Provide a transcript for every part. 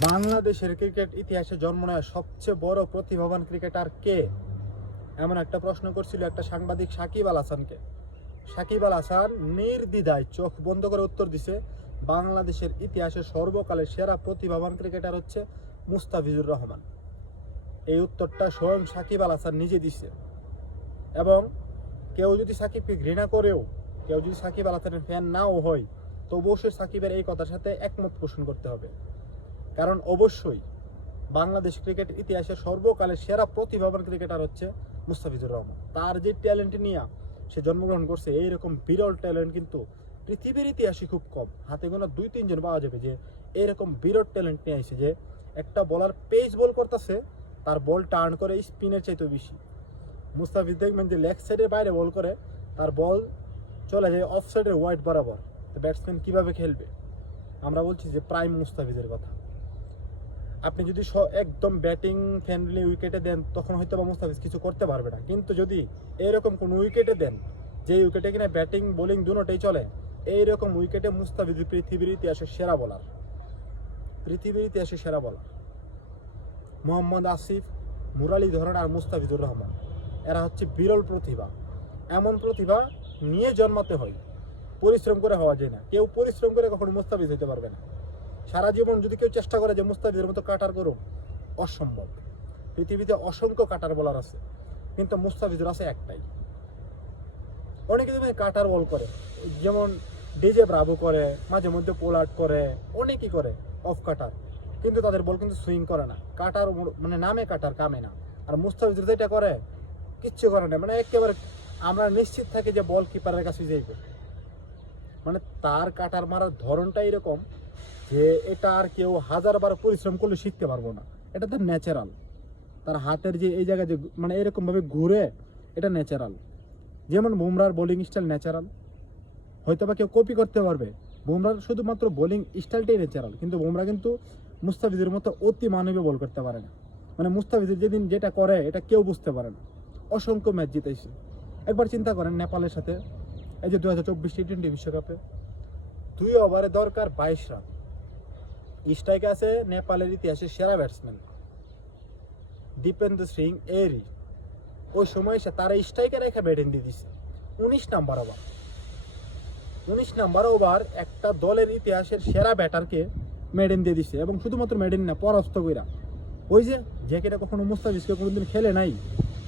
বাংলাদেশের ক্রিকেট ইতিহাসে জন্ম নেওয়া সবচেয়ে বড় প্রতিভাবান ক্রিকেটার কে? এমন একটা প্রশ্ন করছিল একটা সাংবাদিক সাকিব আল হাসানকে। সাকিব আল হাসান নির্দ্বিধায় চোখ বন্ধ করে উত্তর দিছে, বাংলাদেশের ইতিহাসে সর্বকালের সেরা প্রতিভাবান ক্রিকেটার হচ্ছে মুস্তাফিজুর রহমান। এই উত্তরটা স্বয়ং সাকিব আল হাসান নিজে দিছে। এবং কেউ যদি সাকিবকে ঘৃণা করেও, কেউ যদি সাকিব আল হাসানের ফ্যান নাও হয়, তো অবশ্যই সাকিবের এই কথার সাথে একমত পোষণ করতে হবে। কারণ অবশ্যই বাংলাদেশ ক্রিকেট ইতিহাসের সর্বকালের সেরা প্রতিভাবান ক্রিকেটার হচ্ছে মুস্তাফিজুর রহমান। তার যে ট্যালেন্ট নিয়ে সে জন্মগ্রহণ করছে, এইরকম বিরল ট্যালেন্ট কিন্তু পৃথিবীর ইতিহাসে খুব কম, হাতে গোনা 2-3 জন পাওয়া যাবে যে এরকম বিরল ট্যালেন্ট নিয়ে আসে যে একটা বলার পেস বল করতেছে, তার বল টার্ন করে স্পিনের চাইতে বেশি। মুস্তাফিজ দেখবেন যে লেগ সাইডের বাইরে বল করে, তার বল চলে যায় অফ সাইডের ওয়াইড বরাবর। তো ব্যাটসম্যান কীভাবে খেলবে? আমরা বলছি যে প্রাইম মুস্তাফিজের কথা। আপনি যদি একদম ব্যাটিং ফ্রেন্ডলি উইকেটে দেন, তখন হয়তো বা মুস্তাফিজ কিছু করতে পারবে না। কিন্তু যদি এরকম কোন উইকেটে দেন যে উইকেটে কিনা ব্যাটিং বোলিং দুটোটাই চলে, এইরকম উইকেটে মুস্তাফিজ পৃথিবীর ইতিহাসের সেরা বোলার, পৃথিবীর ইতিহাসের সেরা বোলার। মোহাম্মদ আসিফ, মুরালীধরন আর মুস্তাফিজুর রহমান, এরা হচ্ছে বিরল প্রতিভা। এমন প্রতিভা নিয়ে জন্মাতে হয়, পরিশ্রম করে হওয়া যায় না। কেউ পরিশ্রম করে কখনো মুস্তাফিজ হতে পারবে না। সারা জীবন যদি কেউ চেষ্টা করে যে মুস্তাফিজের মতো কাটার করুন, অসম্ভব। পৃথিবীতে অসংখ্য কাটার বলার আছে, কিন্তু মুস্তাফিজুর আছে একটাই। অনেকে দেখবেন কাটার বল করে, যেমন ডিজে ব্রাভো করে, মাঝে মধ্যে পোলার্ড করে, অনেকেই করে অফ কাটার, কিন্তু তাদের বল কিন্তু সুইং করে না। কাটার মানে নামে কাটার, কামে না। আর মুস্তাফিজুর যেটা করে, কিচ্ছু করে না, মানে একেবারে আমরা নিশ্চিত থাকি যে বল কিপারের কাছে যাইবে। মানে তার কাটার মারার ধরনটা এরকম যে এটা আর কেউ 1000বার পরিশ্রম করলে শিখতে পারবো না। এটা তো ন্যাচারাল। তার হাতের যে এই জায়গায় যে মানে এরকম ভাবে ঘুরে, এটা ন্যাচারাল। যেমন বুমরার বোলিং স্টাইল ন্যাচারাল, হয়তো বা কেউ কপি করতে পারবে। বুমরার শুধুমাত্র বোলিং স্টাইলটাই ন্যাচারাল, কিন্তু বুমরা কিন্তু মুস্তাফিজের মতো অতি মানবীয় বল করতে পারে না। মানে মুস্তাফিজের যেদিন যেটা করে, এটা কেউ বুঝতে পারে না। অসংখ্য ম্যাচ জিতেছে। একবার চিন্তা করেন, নেপালের সাথে এই যে 2024 টি-20 বিশ্বকাপে 2 ওভারে দরকার 22 রান। স্ট্রাইকে আছে নেপালের ইতিহাসের সেরা ব্যাটসম্যান দীপেন্দ্র সিং এরি। ওই সময় সে তার স্ট্রাইকে রেখে ব্যাটিং দিয়ে দিচ্ছে 19 নাম্বার ওভার। 19 নাম্বার ওভার একটা দলের ইতিহাসের সেরা ব্যাটারকে মেডেন দিয়ে দিচ্ছে, এবং শুধুমাত্র মেডেন না, পরাস্ত কইরা। ওই যে কিনা কখনো মুস্তাফিজকে কোনোদিন খেলে নাই,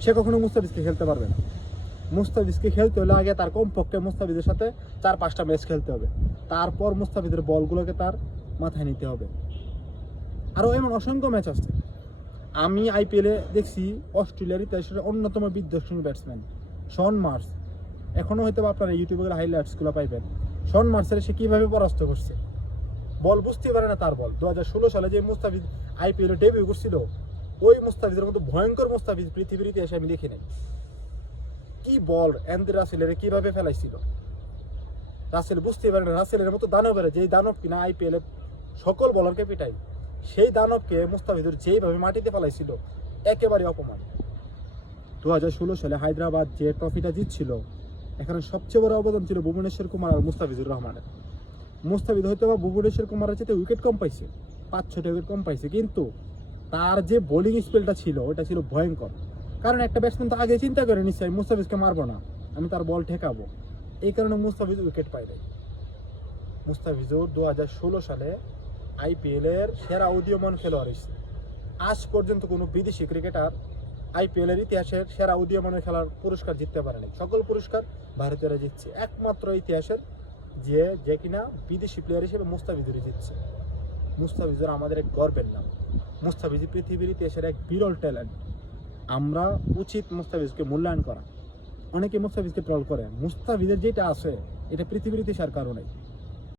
সে কখনো মুস্তাফিজকে খেলতে পারবে না। মুস্তাফিজকে খেলতে হলে আগে তার কমপক্ষে মুস্তাফিজের সাথে 4-5টা ম্যাচ খেলতে হবে, তারপর মুস্তাফিজের বলগুলোকে তার মাথায় নিতে হবে। আরও এমন অসংখ্য ম্যাচ আছে। আমি আইপিএলে দেখছি অস্ট্রেলিয়ার ইতিহাসের অন্যতম বিধ্বংসী ব্যাটসম্যান শন মার্শ। এখনও হয়তো আপনারা ইউটিউবে হাইলাইটসগুলো পাইবেন। শন মার্শের সে কীভাবে পরাস্ত করছে, বল বুঝতে পারে না তার বল। 2016 সালে যে মুস্তাফিজ আইপিএলে ডেবিউ করছিল, ওই মুস্তাফিজের মতো ভয়ঙ্কর মুস্তাফিজ পৃথিবীর ইতিহাসে আমি দেখি নাই। কি বল অ্যান্ড্রে রাসেলের কীভাবে ফেলাইছিল, রাসেল বুঝতে পারে না। রাসেলের মতো দানবের, যেই দানব কিনা আইপিএলে সকল বলারকে পিটাই, সেই দানবকে মুস্তাফিজুর যেইভাবে মাটিতে ফেলাইছিল, একেবারে অপমান। 2016 সালে হায়দ্রাবাদ যে ট্রফিটা জিতছিল, এখানে সবচেয়ে বড় অবদান ছিল ভুবনেশ্বর কুমার আর মুস্তাফিজুর রহমানের। মুস্তাফিজ হয়তো বা ভুবনেশ্বর কুমারের চেয়ে উইকেট কম পাইছে, 5-6টা উইকেট কম পাইছে, কিন্তু তার যে বোলিং স্পেলটা ছিল, ওটা ছিল ভয়ঙ্কর। কারণ একটা ব্যাটসম্যান তো আগে চিন্তা করে নিচ্ছে, আমি মুস্তাফিজকে মারবো না, আমি তার বল ঠেকাবো। এই কারণে মুস্তাফিজ উইকেট পাই নাই। মুস্তাফিজুর 2016 সালে আইপিএলের সেরা উদীয়মান খেলোয়াড় হয়েছে। আজ পর্যন্ত কোনো বিদেশি ক্রিকেটার আইপিএলের ইতিহাসের সেরা উদীয়মানের খেলার পুরস্কার জিততে পারেনি। সকল পুরস্কার ভারতীয়রা জিতছে। একমাত্র ইতিহাসের যে কিনা বিদেশি প্লেয়ার হিসেবে মুস্তাফিজুরই জিতছে। মুস্তাফিজুর আমাদের এক গর্বের নাম। মুস্তাফিজ পৃথিবীর ইতিহাসের এক বিরল ট্যালেন্ট। আমরা উচিত মুস্তাফিজকে মূল্যায়ন করা। অনেকে মুস্তাফিজকে ট্রল করে, মুস্তাফিজের যেটা আছে এটা পৃথিবীর ইতিহাসের কারণে।